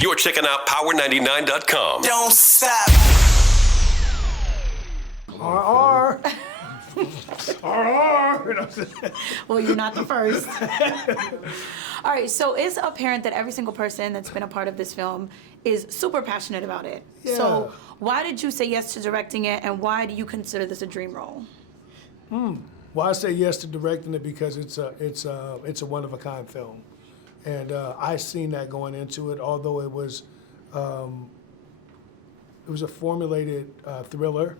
You're checking out Power99.com. Don't stop. RR. RR. Well, you're not the first. All right, so it's apparent that every single person that's been a part of this film is super passionate about it. Yeah. So why did you say yes to directing it, and why do you consider this a dream role? Well, I say yes to directing it because it's a one-of-a-kind film. And I seen that going into it, although it was a formulated thriller.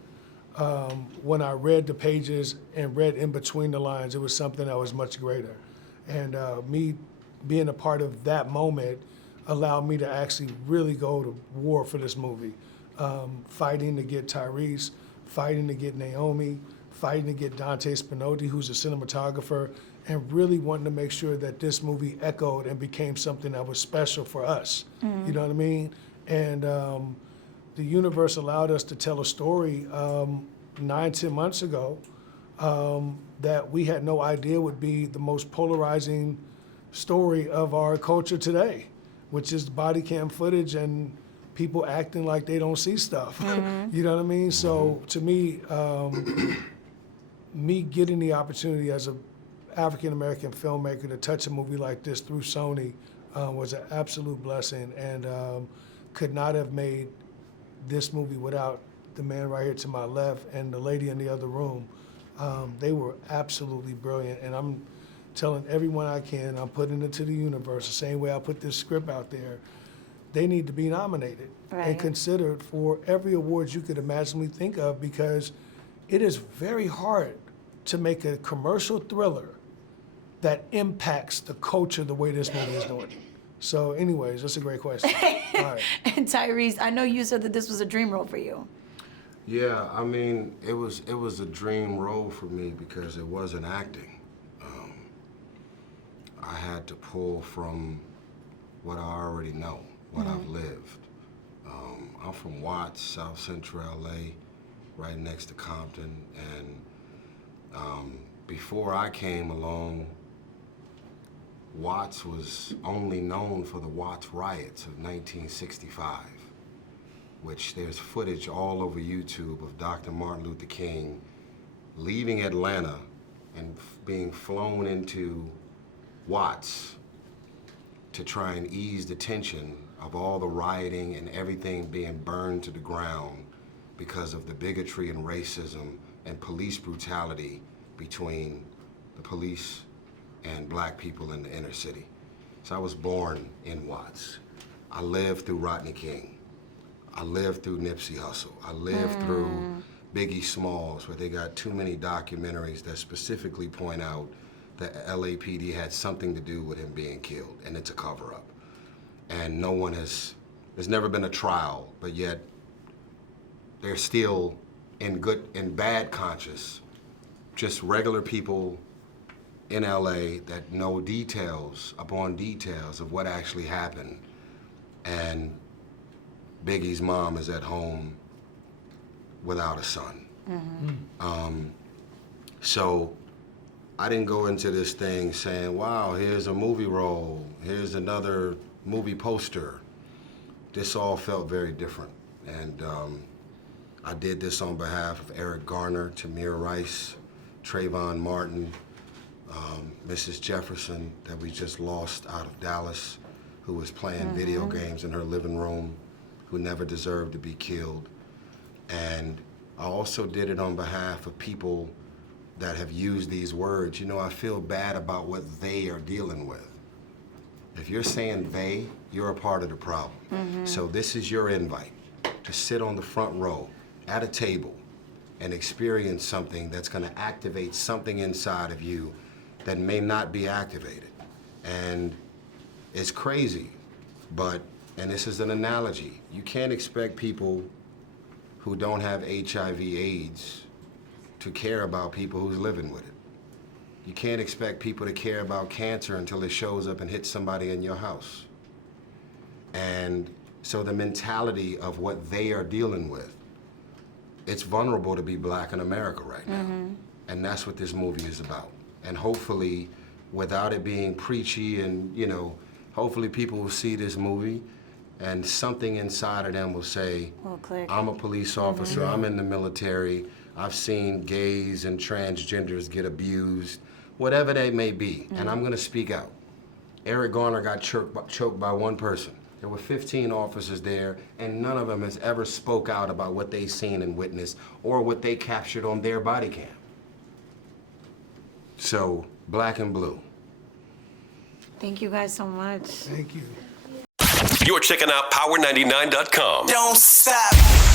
When I read the pages and read in between the lines, it was something that was much greater. And me being a part of that moment allowed me to actually really go to war for this movie. Fighting to get Tyrese, fighting to get Naomi, fighting to get Dante Spinotti, who's a cinematographer, and really wanting to make sure that this movie echoed and became something that was special for us. You know what I mean? And the universe allowed us to tell a story 9-10 months ago that we had no idea would be the most polarizing story of our culture today, which is body cam footage and people acting like they don't see stuff. You know what I mean? So to me, me getting the opportunity as an African-American filmmaker to touch a movie like this through Sony was an absolute blessing, and could not have made this movie without the man right here to my left and the lady in the other room. They were absolutely brilliant, and I'm telling everyone I can, I'm putting it to the universe the same way I put this script out there. They need to be nominated and considered for every award you could imaginably think of, because it is very hard to make a commercial thriller that impacts the culture the way this movie is doing. So anyways, that's a great question. All right. And Tyrese, I know you said that this was a dream role for you. Yeah, I mean, it was a dream role for me because it wasn't acting. I had to pull from what I already know, what I've lived. I'm from Watts, South Central LA, right next to Compton, and before I came along, Watts was only known for the Watts riots of 1965, which there's footage all over YouTube of Dr. Martin Luther King leaving Atlanta and being flown into Watts to try and ease the tension of all the rioting and everything being burned to the ground because of the bigotry and racism and police brutality between the police and black people in the inner city. So I was born in Watts. I lived through Rodney King. I lived through Nipsey Hussle. I lived through Biggie Smalls, where they got too many documentaries that specifically point out that LAPD had something to do with him being killed, and it's a cover-up. And no one there's never been a trial, but yet they're still in bad conscience, just regular people in LA that know details upon details of what actually happened. And Biggie's mom is at home without a son. So I didn't go into this thing saying, wow, here's a movie role, here's another movie poster. This all felt very different. And I did this on behalf of Eric Garner, Tamir Rice, Trayvon Martin, Mrs. Jefferson that we just lost out of Dallas, who was playing video games in her living room, who never deserved to be killed. And I also did it on behalf of people that have used these words. You know, I feel bad about what they are dealing with. If you're saying they, you're a part of the problem. So this is your invite to sit on the front row at a table and experience something that's gonna activate something inside of you that may not be activated. And it's crazy, but, and this is an analogy, you can't expect people who don't have HIV/AIDS to care about people who's living with it. You can't expect people to care about cancer until it shows up and hits somebody in your house. And so the mentality of what they are dealing with, it's vulnerable to be black in America right now. And that's what this movie is about. And hopefully, without it being preachy and, you know, hopefully people will see this movie and something inside of them will say, Will click. I'm a police officer, I'm in the military, I've seen gays and transgenders get abused, whatever they may be, and I'm gonna speak out. Eric Garner got choked by one person. There were 15 officers there, and none of them has ever spoke out about what they seen and witnessed or what they captured on their body cam. So, black and blue. Thank you guys so much. Thank you. You're checking out Power99.com. Don't stop.